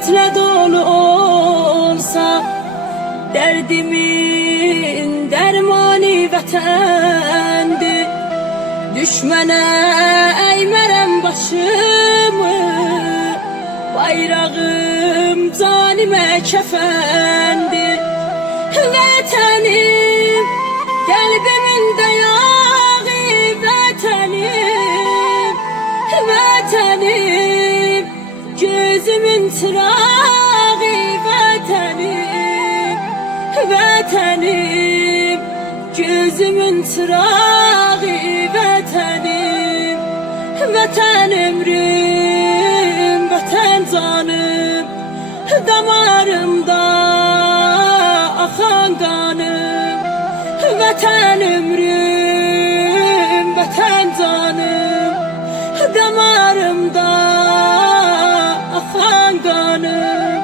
dertle dolu olsa, derdimin dermanı vətəndir. Düşmənə əymərəm başımı, bayrağım canimə kəfəndir. Vətənim, qəlbimin dayağı, vətənim, vətənim, gözümün çırağı, vətənim, vətənim, gözümün çırağı, vətənim, vətən ömrüm, vətən canım, damarımda axan qanım, vətən ömrüm, vətən canım, damarımda axan qanım.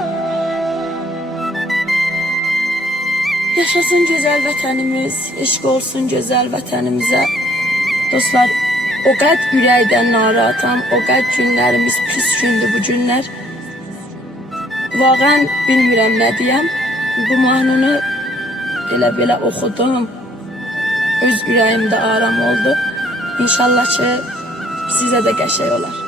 Yaşasın gözəl vətənimiz, eşq olsun gözəl vətənimizə. Dostlar, o qəd ürəkdən narahatam, o qəd günlərimiz pis gündür bu günlər. Vaqən bilmirəm nə deyəm. Bu mahnını belə oxudum. Öz ürəyimdə aram oldu. İnşallah ki, sizə də qəşəng olar.